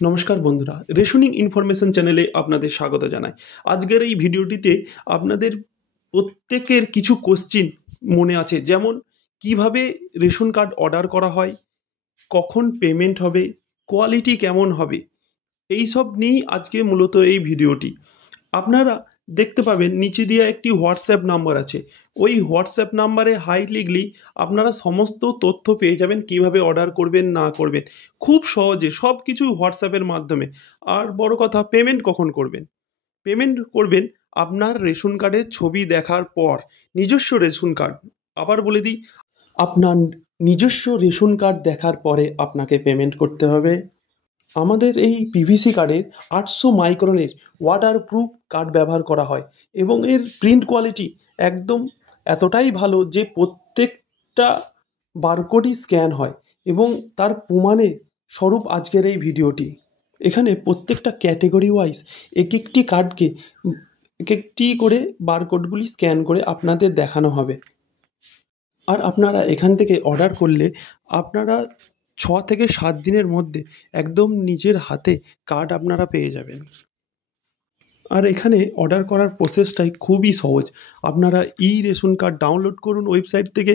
নমস্কার বন্ধুরা, rationing information চ্যানেলে আপনাদের স্বাগত জানাই। আজকের এই ভিডিওটিতে আপনাদের প্রত্যেকের কিছু কোশ্চিন মনে আছে, যেমন কিভাবে রেশন কার্ড অর্ডার করা হয়, কখন পেমেন্ট হবে, কোয়ালিটি কেমন হবে, এই সব নিয়েই আজকে মূলত এই ভিডিওটি। আপনারা দেখতে পাবেন নিচে দিয়ে একটি হোয়াটসঅ্যাপ নাম্বার আছে। ওই হোয়াটসঅ্যাপ নাম্বারে হাই লিখলেই আপনারা সমস্ত তথ্য পেয়ে যাবেন, কিভাবে অর্ডার করবেন না করবেন, খুব সহজে সব কিছু হোয়াটসঅ্যাপের মাধ্যমে। আর বড় কথা, পেমেন্ট কখন করবেন? পেমেন্ট করবেন আপনার রেশন কার্ডের ছবি দেখার পর। নিজস্ব রেশন কার্ড, আবার বলে দিই, আপনার নিজস্ব রেশন কার্ড দেখার পরে আপনাকে পেমেন্ট করতে হবে। আমাদের এই পিভিসি কার্ডের 800 মাইক্রনের ওয়াটারপ্রুফ কার্ড ব্যবহার করা হয় এবং এর প্রিন্ট কোয়ালিটি একদম এতটাই ভালো যে প্রত্যেকটা বারকোডই স্ক্যান হয় এবং তার প্রমাণে স্বরূপ আজকের এই ভিডিওটি। এখানে প্রত্যেকটা ক্যাটেগরি ওয়াইজ এক একটি কার্ডকে এক একটি করে বারকোডগুলি স্ক্যান করে আপনাদের দেখানো হবে। আর আপনারা এখান থেকে অর্ডার করলে আপনারা 6 থেকে 7 দিনের মধ্যে একদম নিজের হাতে কার্ড আপনারা পেয়ে যাবেন। আর এখানে অর্ডার করার প্রসেসটাই খুবই সহজ। আপনারা রেশন কার্ড ডাউনলোড করুন ওয়েবসাইট থেকে,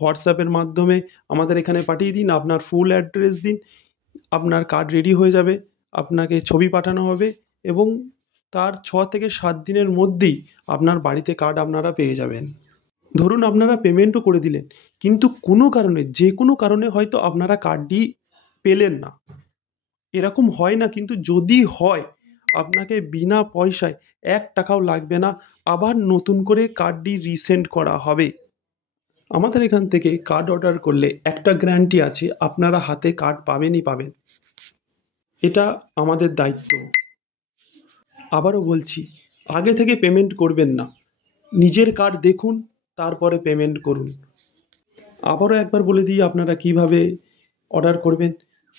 হোয়াটসঅ্যাপের মাধ্যমে আমাদের এখানে পাঠিয়ে দিন, আপনার ফুল অ্যাড্রেস দিন, আপনার কার্ড রেডি হয়ে যাবে, আপনাকে ছবি পাঠানো হবে এবং তার 6 থেকে 7 দিনের মধ্যেই আপনার বাড়িতে কার্ড আপনারা পেয়ে যাবেন। ধরুন আপনারা পেমেন্টও করে দিলেন, কিন্তু কোনো কারণে, যে কোনো কারণে হয়তো আপনারা কার্ডটি পেলেন না। এরকম হয় না, কিন্তু যদি হয় আপনাকে বিনা পয়সায় 1 টাকাও লাগবে না, আবার নতুন করে কার্ডটি রিসেন্ড করা হবে। আমাদের এখান থেকে কার্ড অর্ডার করলে একটা গ্যারান্টি আছে, আপনারা হাতে কার্ড পাবেনই পাবেন। এটা আমাদের দায়িত্ব। আবারও বলছি, আগে থেকে পেমেন্ট করবেন না, নিজের কার্ড দেখুন, তারপরে পেমেন্ট করুন। আবারও একবার বলে দিই আপনারা কিভাবে অর্ডার করবেন।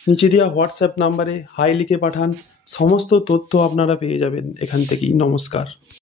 নিচে দেওয়া হোয়াটসঅ্যাপ নাম্বারে হাই লিখে পাঠান, সমস্ত তথ্য আপনারা পেয়ে যাবেন এখান থেকেই। নমস্কার।